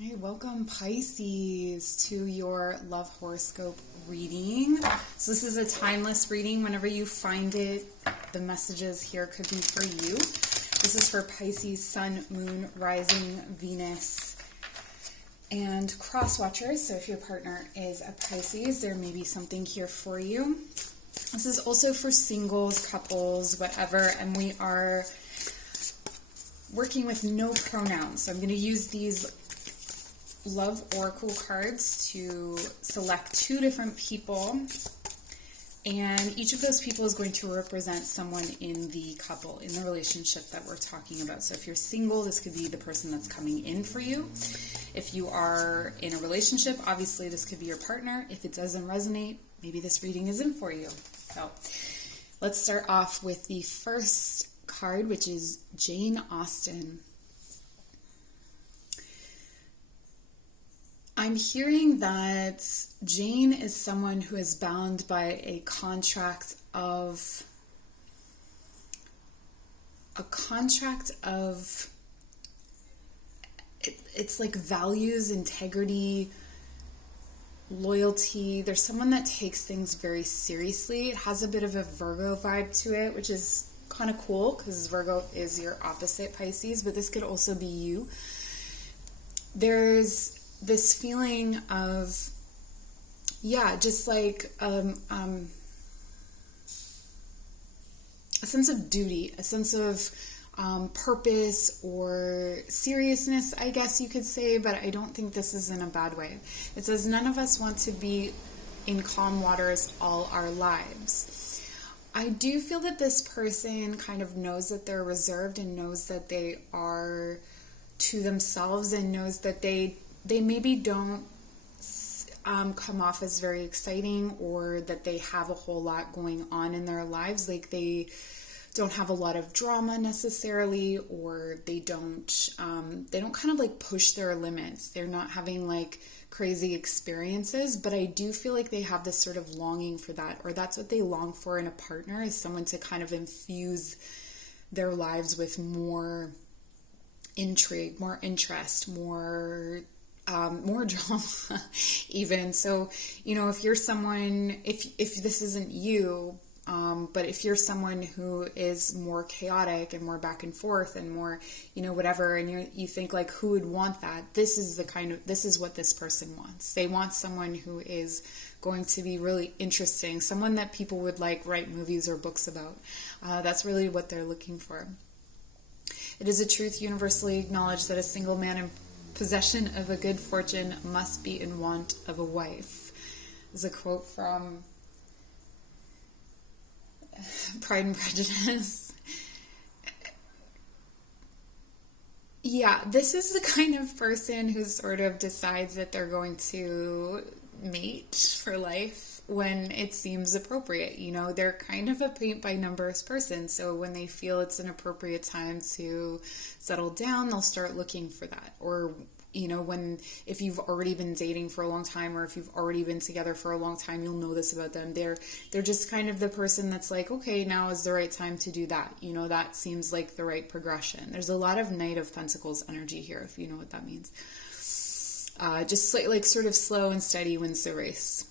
Hey, welcome Pisces to your love horoscope reading. So this is a timeless reading. Whenever you find it, the messages here could be for you. This is for Pisces Sun, Moon, Rising, Venus, and cross watchers. So if your partner is a Pisces, there may be something here for you. This is also for singles, couples, whatever, and we are working with no pronouns. So I'm going to use these love oracle cards to select two different people, and each of those people is going to represent someone in the couple, in the relationship that we're talking about. So if you're single, this could be the person that's coming in for you. If you are in a relationship, obviously this could be your partner. If it doesn't resonate, maybe this reading isn't for you. So let's start off with the first card, which is Jane Austen. I'm hearing that Jane is someone who is bound by a contract of it's like values, integrity, loyalty. There's someone that takes things very seriously. It has a bit of a Virgo vibe to it, which is kind of cool because Virgo is your opposite Pisces, but this could also be you. There's this feeling of, just like a sense of duty, a sense of purpose or seriousness, I guess you could say, but I don't think this is in a bad way. It says none of us want to be in calm waters all our lives. I do feel that this person kind of knows that they're reserved and knows that they are to themselves and knows that they maybe don't come off as very exciting, or that they have a whole lot going on in their lives. Like they don't have a lot of drama necessarily, or they don't kind of like push their limits. They're not having like crazy experiences, but I do feel like they have this sort of longing for that, or that's what they long for in a partner, is someone to kind of infuse their lives with more intrigue, more interest, more drama even. So, if you're someone, if this isn't you, but if you're someone who is more chaotic and more back and forth and more, whatever, and you think like, who would want that? This is what this person wants. They want someone who is going to be really interesting, someone that people would like write movies or books about. That's really what they're looking for. It is a truth universally acknowledged that a single man in possession of a good fortune must be in want of a wife. Is a quote from Pride and Prejudice. Yeah, this is the kind of person who sort of decides that they're going to mate for life when it seems appropriate. They're kind of a paint by numbers person. So when they feel it's an appropriate time to settle down, they'll start looking for that. Or, if you've already been dating for a long time, or if you've already been together for a long time, you'll know this about them. They're just kind of the person that's like, okay, now is the right time to do that. That seems like the right progression. There's a lot of Knight of Pentacles energy here, if you know what that means. Just like sort of slow and steady wins the race.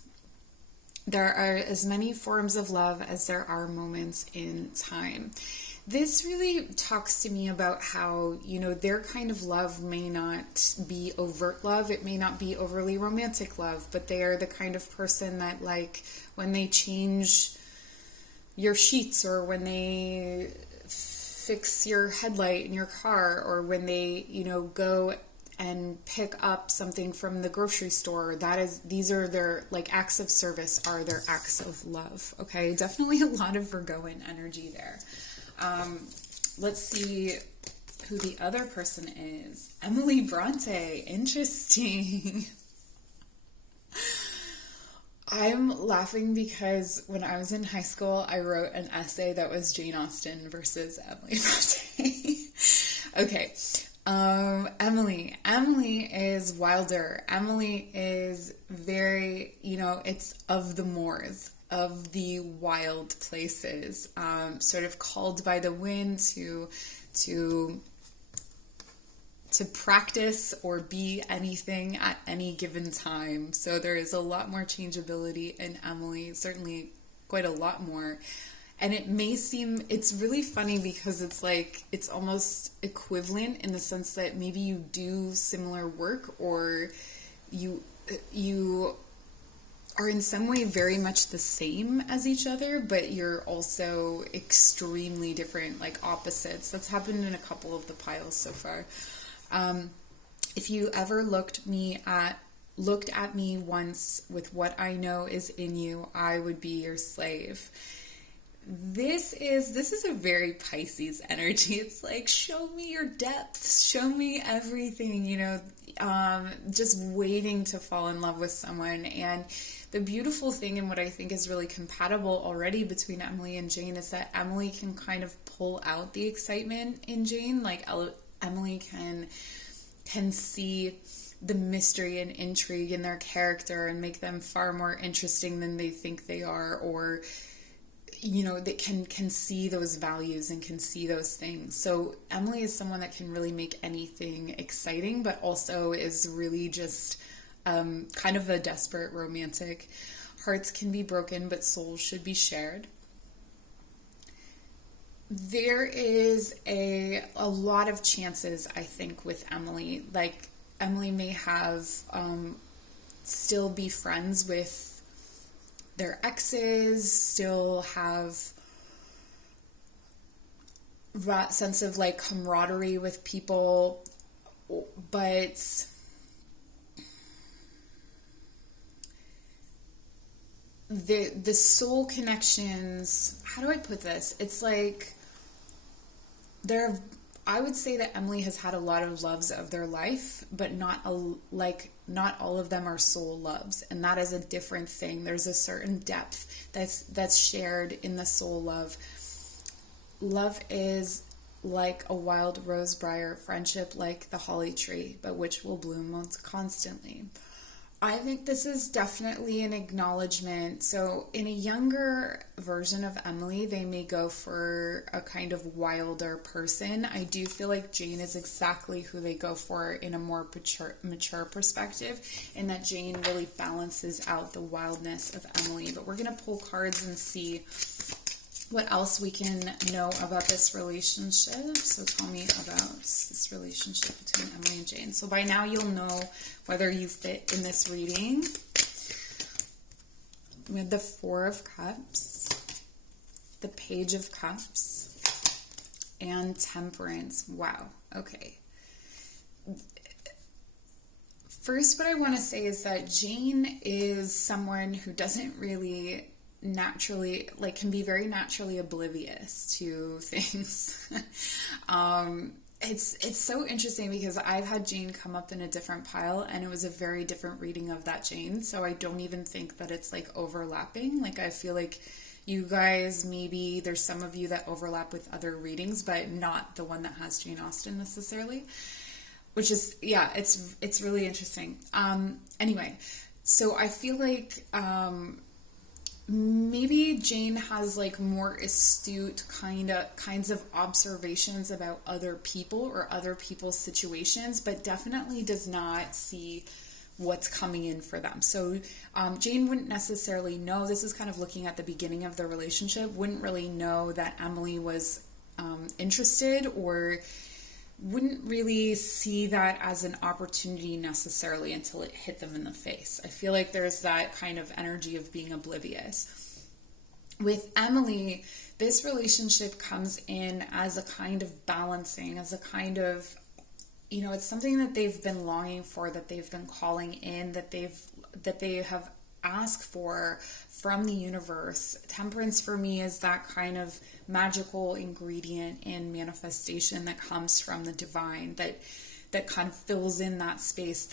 There are as many forms of love as there are moments in time. This really talks to me about how, their kind of love may not be overt love. It may not be overly romantic love, but they are the kind of person that, like, when they change your sheets, or when they fix your headlight in your car, or when they, go and pick up something from the grocery store, these are their, like, acts of service are their acts of love. Okay, definitely a lot of Virgoan energy there. Let's see who the other person is. Emily Bronte. Interesting. I'm laughing because when I was in high school, I wrote an essay that was Jane Austen versus Emily Bronte. Okay. Emily is wilder. Emily is very, it's of the moors, of the wild places, sort of called by the wind to practice or be anything at any given time. So there is a lot more changeability in Emily, certainly quite a lot more. And it may seem, it's really funny because it's like, it's almost equivalent in the sense that maybe you do similar work, or you are in some way very much the same as each other, but you're also extremely different, like opposites. That's happened in a couple of the piles so far. If you ever looked at me once with what I know is in you, I would be your slave. This is a very Pisces energy. It's like, show me your depths, show me everything, just waiting to fall in love with someone. And the beautiful thing, and what I think is really compatible already between Emily and Jane, is that Emily can kind of pull out the excitement in Jane. Like Emily can see the mystery and intrigue in their character and make them far more interesting than they think they are, or that can see those values and can see those things. So Emily is someone that can really make anything exciting, but also is really just kind of a desperate romantic. Hearts can be broken, but souls should be shared. There is a lot of chances, I think, with Emily. Like, Emily may have still be friends with their exes, still have that sense of like camaraderie with people, but the soul connections, how do I put this? It's like I would say that Emily has had a lot of loves of their life, but not all of them are soul loves, and that is a different thing. There's a certain depth that's shared in the soul love. Love is like a wild rose briar, friendship like the holly tree, but which will bloom most constantly. I think this is definitely an acknowledgement. So in a younger version of Emily, they may go for a kind of wilder person. I do feel like Jane is exactly who they go for in a more mature perspective, in that Jane really balances out the wildness of Emily. But we're going to pull cards and see what else we can know about this relationship. So tell me about this relationship between Emily and Jane. So by now you'll know whether you fit in this reading. We have the Four of Cups, the Page of Cups, and Temperance. Wow. Okay. First, what I want to say is that Jane is someone who doesn't really naturally, can be very naturally oblivious to things. It's so interesting because I've had Jane come up in a different pile, and it was a very different reading of that Jane, so I don't even think that it's overlapping. I feel like you guys, maybe there's some of you that overlap with other readings, but not the one that has Jane Austen necessarily, which is, yeah, it's really interesting. Anyway, so I feel like maybe Jane has more astute kinds of observations about other people or other people's situations, but definitely does not see what's coming in for them. So Jane wouldn't necessarily know, this is kind of looking at the beginning of the relationship, wouldn't really know that Emily was interested, or wouldn't really see that as an opportunity necessarily until it hit them in the face. I feel like there's that kind of energy of being oblivious. With Emily, this relationship comes in as a kind of balancing, as a kind of, it's something that they've been longing for, that they've been calling in, that they have asked for from the universe. Temperance for me is that kind of magical ingredient in manifestation that comes from the divine, that kind of fills in that space.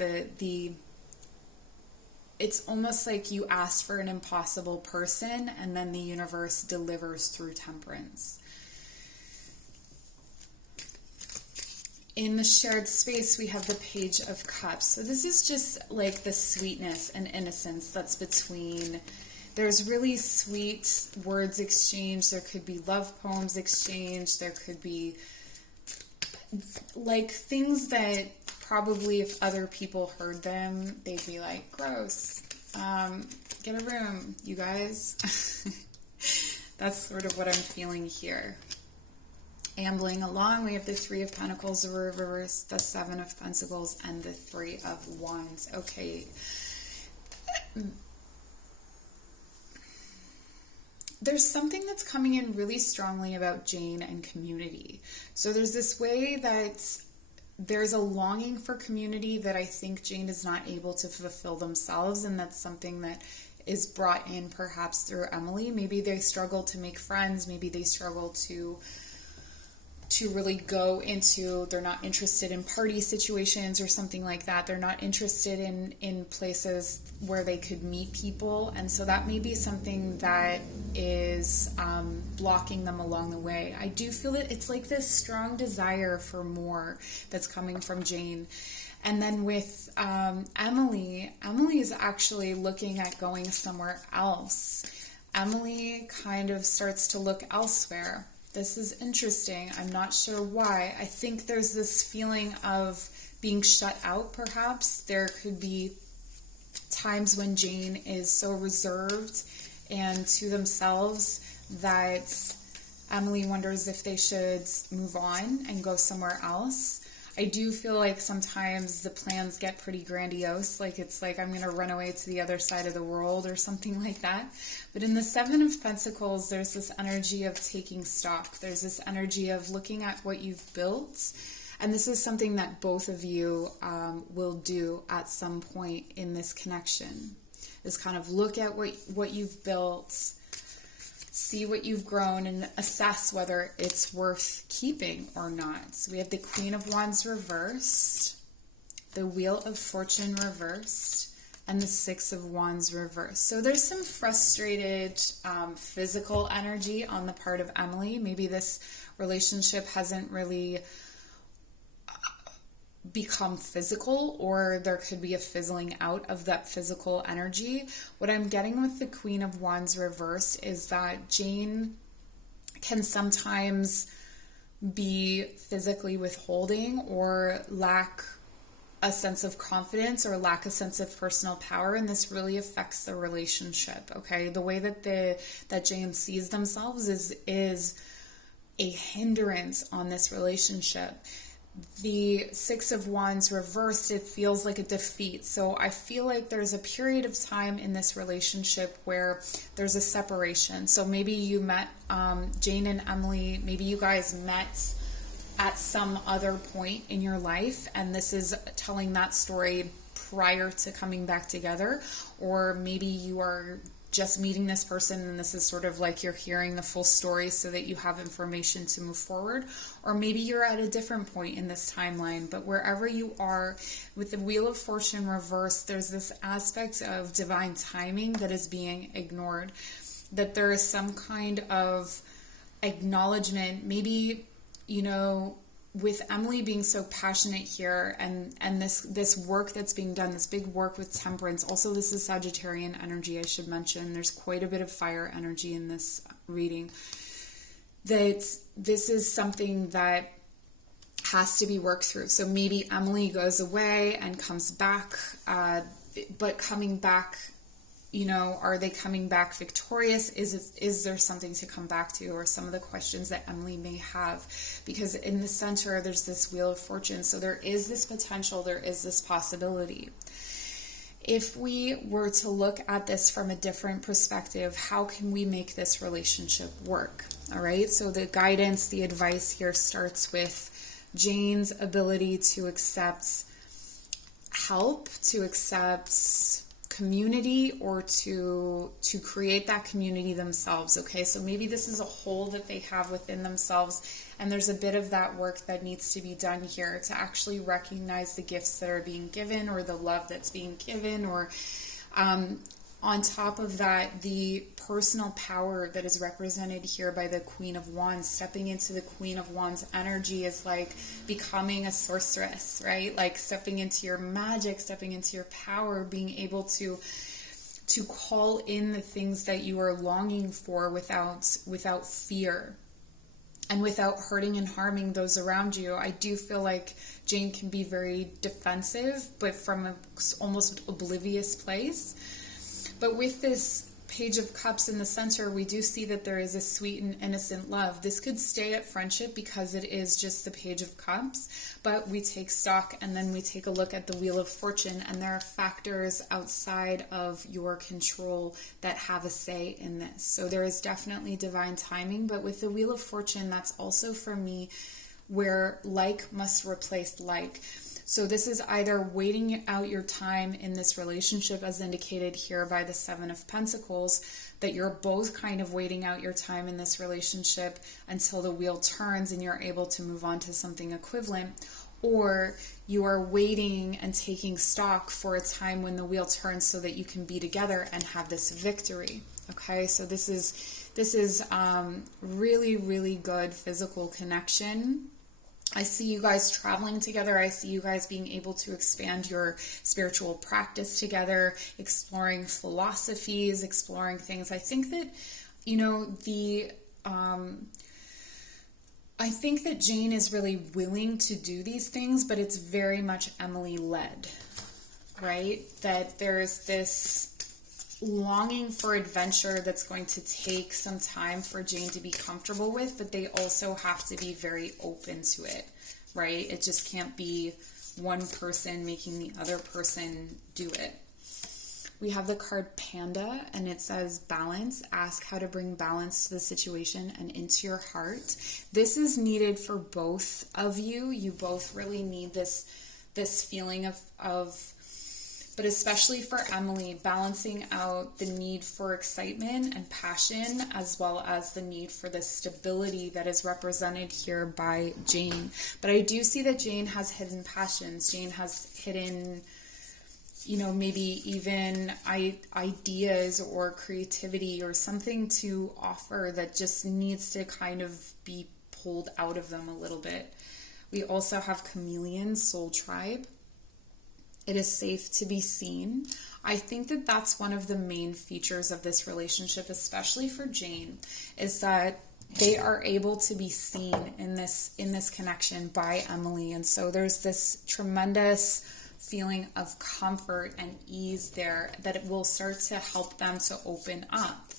It's almost like you ask for an impossible person, and then the universe delivers through temperance. In the shared space, we have the Page of Cups. So this is just the sweetness and innocence that's between. There's really sweet words exchanged. There could be love poems exchanged. There could be like things that probably if other people heard them, they'd be like, gross. Get a room, you guys. That's sort of what I'm feeling here. Ambling along, we have the Three of Pentacles reversed, the Seven of Pentacles, and the Three of Wands. Okay. There's something that's coming in really strongly about Jane and community. So there's this way that there's a longing for community that I think Jane is not able to fulfill themselves, and that's something that is brought in perhaps through Emily. Maybe they struggle to make friends, maybe they struggle to really go into, they're not interested in party situations or something like that. They're not interested in places where they could meet people. And so that may be something that is blocking them along the way. I do feel that it's like this strong desire for more that's coming from Jane. And then with Emily is actually looking at going somewhere else. Emily kind of starts to look elsewhere. This is interesting. I'm not sure why. I think there's this feeling of being shut out, perhaps. There could be times when Jane is so reserved and to themselves that Emily wonders if they should move on and go somewhere else. I do feel like sometimes the plans get pretty grandiose, like it's like I'm going to run away to the other side of the world or something like that. But in the Seven of Pentacles, there's this energy of taking stock. There's this energy of looking at what you've built. And this is something that both of you will do at some point in this connection, is kind of look at what you've built, see what you've grown, and assess whether it's worth keeping or not. So we have the Queen of Wands reversed, the Wheel of Fortune reversed, and the Six of Wands reversed. So there's some frustrated physical energy on the part of Emily. Maybe this relationship hasn't really become physical, or there could be a fizzling out of that physical energy. What I'm getting with the Queen of Wands reversed is that Jane can sometimes be physically withholding or lack a sense of confidence or lack a sense of personal power, and this really affects the relationship. Okay, the way that Jane sees themselves is a hindrance on this relationship. The Six of Wands reversed, it feels like a defeat. So I feel like there's a period of time in this relationship where there's a separation. So maybe you met, Jane and Emily, maybe you guys met at some other point in your life, and this is telling that story prior to coming back together. Or maybe you are just meeting this person and this is sort of like you're hearing the full story so that you have information to move forward. Or maybe you're at a different point in this timeline, but wherever you are, with the Wheel of Fortune reversed, there's this aspect of divine timing that is being ignored, that there is some kind of acknowledgement, maybe, you know, with Emily being so passionate here, and this work that's being done, this big work with temperance. Also, this is Sagittarian energy, I should mention. There's quite a bit of fire energy in this reading. That this is something that has to be worked through. So maybe Emily goes away and comes back, but coming back, you know, are they coming back victorious? Is there something to come back to? Or some of the questions that Emily may have, because in the center, there's this Wheel of Fortune. So there is this potential, there is this possibility. If we were to look at this from a different perspective, how can we make this relationship work? All right. So the guidance, the advice here starts with Jane's ability to accept help, to accept community, or to create that community themselves. Okay, so maybe this is a hole that they have within themselves, and there's a bit of that work that needs to be done here to actually recognize the gifts that are being given, or the love that's being given, or on top of that, the personal power that is represented here by the Queen of Wands. Stepping into the Queen of Wands energy is like becoming a sorceress, right? Like stepping into your magic, stepping into your power, being able to call in the things that you are longing for without fear. and without hurting and harming those around you. I do feel like Jane can be very defensive, but from a almost oblivious place. But with this Page of Cups in the center, we do see that there is a sweet and innocent love. This could stay at friendship because it is just the Page of Cups, but we take stock and then we take a look at the Wheel of Fortune, and there are factors outside of your control that have a say in this. So there is definitely divine timing, but with the Wheel of Fortune, that's also for me where like must replace like. So this is either waiting out your time in this relationship, as indicated here by the Seven of Pentacles, that you're both kind of waiting out your time in this relationship until the wheel turns and you're able to move on to something equivalent, or you are waiting and taking stock for a time when the wheel turns so that you can be together and have this victory. Okay, so this is really, really good physical connection. I see you guys traveling together. I see you guys being able to expand your spiritual practice together, exploring philosophies, exploring things. I think that, I think that Jane is really willing to do these things, but it's very much Emily led, right? That there's this longing for adventure that's going to take some time for Jane to be comfortable with, but they also have to be very open to it, right? It just can't be one person making the other person do it. We have the card Panda, and it says balance. Ask how to bring balance to the situation and into your heart. This is needed for both of you. You both really need this feeling of but especially for Emily, balancing out the need for excitement and passion, as well as the need for the stability that is represented here by Jane. But I do see that Jane has hidden passions. Jane has hidden, maybe even ideas or creativity or something to offer that just needs to kind of be pulled out of them a little bit. We also have Chameleon, Soul Tribe. It is safe to be seen. I think that that's one of the main features of this relationship, especially for Jane, is that they are able to be seen in this connection by Emily. And so there's this tremendous feeling of comfort and ease there that it will start to help them to open up.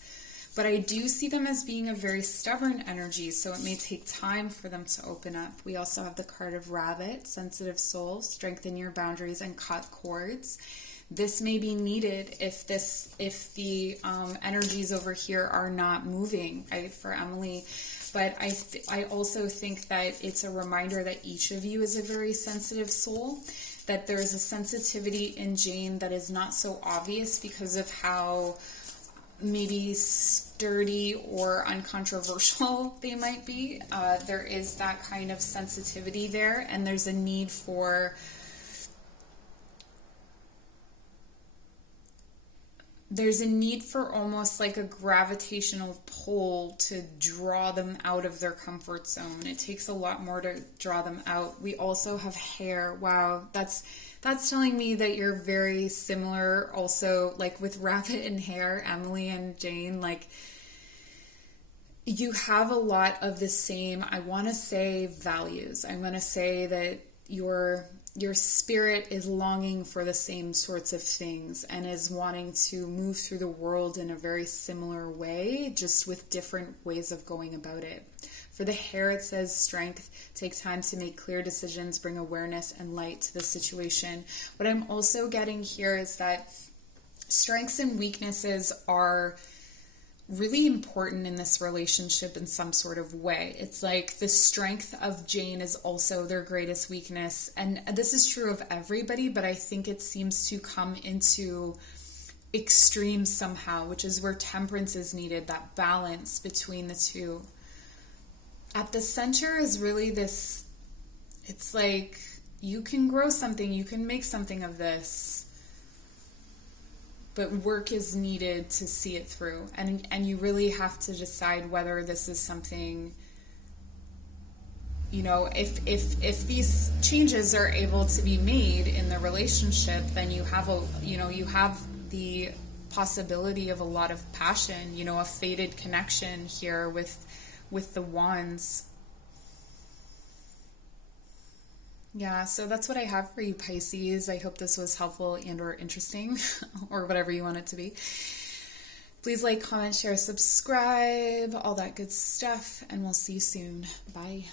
But I do see them as being a very stubborn energy, so it may take time for them to open up. We also have the card of Rabbit, sensitive soul, strengthen your boundaries and cut cords. This may be needed if the energies over here are not moving, right, for Emily. But I also think that it's a reminder that each of you is a very sensitive soul, that there's a sensitivity in Jane that is not so obvious because of how maybe sturdy or uncontroversial they might be. There is that kind of sensitivity there, and there's a need for almost like a gravitational pull to draw them out of their comfort zone. It takes a lot more to draw them out. We also have hair. Wow, that's telling me that you're very similar also, like with Rabbit and hair, Emily and Jane, like you have a lot of the same, I want to say, values. I want to say that your spirit is longing for the same sorts of things and is wanting to move through the world in a very similar way, just with different ways of going about it. For the hair, it says strength, take time to make clear decisions, bring awareness and light to the situation. What I'm also getting here is that strengths and weaknesses are really important in this relationship in some sort of way. It's like the strength of Jane is also their greatest weakness. And this is true of everybody, but I think it seems to come into extremes somehow, which is where temperance is needed, that balance between the two. At the center is really this, it's like you can grow something, you can make something of this, but work is needed to see it through. And you really have to decide whether this is something, if these changes are able to be made in the relationship, then you have the possibility of a lot of passion, a fated connection here with the wands. Yeah, so that's what I have for you, Pisces. I hope this was helpful and or interesting or whatever you want it to be. Please like, comment, share, subscribe, all that good stuff, and we'll see you soon. Bye.